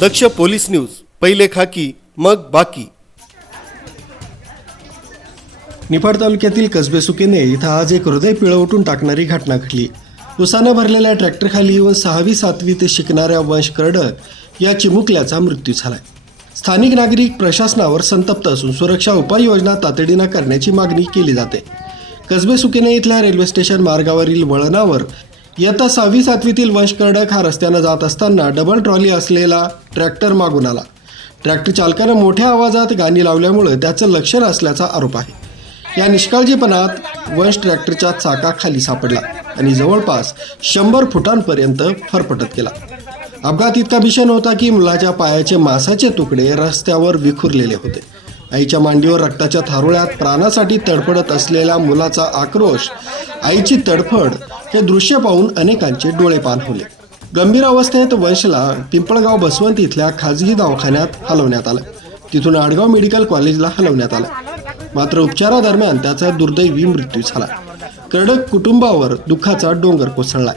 दक्ष police news पहिले खाकी मग बाकी निफाड तालुक्यातील कसबे सुकेने इथं आज एक हृदय पिळवटून टाकणारी घटना घडली उसानं भरलेल्या ट्रॅक्टरखाली येऊन सहावी सातवी ते शिकणाऱ्या वंश कर्ड या चिमुकल्याचा मृत्यू झालाय स्थानिक नागरिक प्रशासनावर संतप्त असून सुरक्षा उपाययोजना तातडीनं करण्याची मागणी केली जाते कसबे सुकेने इथल्या रेल्वे स्टेशन मार्गावरील वळणावर इयत्ता सहावी सातवीतील वंश कर्डक हा रस्त्यानं जात असताना डबल ट्रॉली असलेला ट्रॅक्टर मागून आला ट्रॅक्टर चालकानं मोठ्या आवाजात गाणी लावल्यामुळे त्याचं लक्षण असल्याचा आरोप आहे या निष्काळजीपणात वंश ट्रॅक्टरच्या चाका खाली सापडला आणि जवळपास शंभर फुटांपर्यंत फरफटत केला अपघात इतका भीषण होता की मुलाच्या पायाचे मासाचे तुकडे रस्त्यावर विखुरलेले होते आईच्या मांडीवर रक्ताच्या थारोळ्यात प्राणासाठी तडफडत असलेल्या मुलाचा आक्रोश आईची तडफड हे दृश्य पाहून अनेकांचे डोळे पान होले गंभीर अवस्थेत वंशला पिंपळगाव बसवंत इथल्या खाजगी दवाखान्यात हलवण्यात आलं तिथून आडगाव मेडिकल कॉलेजला हलवण्यात आलं मात्र उपचारादरम्यान त्याचा दुर्दैवी मृत्यू झाला कडक कुटुंबावर दुःखाचा डोंगर कोसळला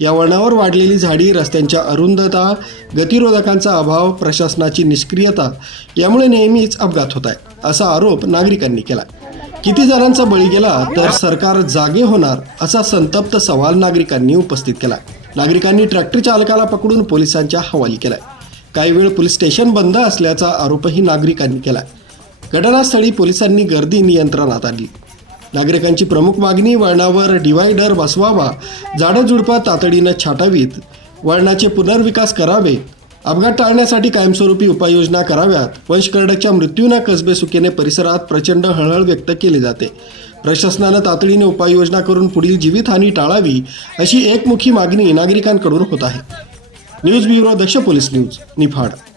या वळणावर वाढलेली झाडी रस्त्यांच्या अरुंदता गतिरोधकांचा अभाव प्रशासनाची निष्क्रियता यामुळे नेहमीच अपघात होत आहे असा आरोप नागरिकांनी केला किती जणांचा बळी गेला तर सरकार जागे होणार असा संतप्त सवाल नागरिकांनी उपस्थित केला नागरिकांनी ट्रॅक्टर चालकाला पकडून पोलिसांच्या हवाली केलाय काही वेळ पोलीस स्टेशन बंद असल्याचा आरोपही नागरिकांनी केला घटनास्थळी पोलिसांनी गर्दी नियंत्रणात आणली नागरिकांची प्रमुख मागणी वळणावर डिवायडर बसवावा झाडं झुडपात तातडीनं छाटावीत वळणाचे पुनर्विकास करावे अपघात टाळण्यासाठी कायमस्वरूपी उपाययोजना कराव्यात वंशकर्डकच्या मृत्यूनं कसबे सुकेने परिसरात प्रचंड हळहळ व्यक्त केली जाते प्रशासनानं तातडीने उपाययोजना करून पुढील जीवितहानी टाळावी अशी एकमुखी मागणी नागरिकांकडून होत आहे news bureau Daksh police news Niphad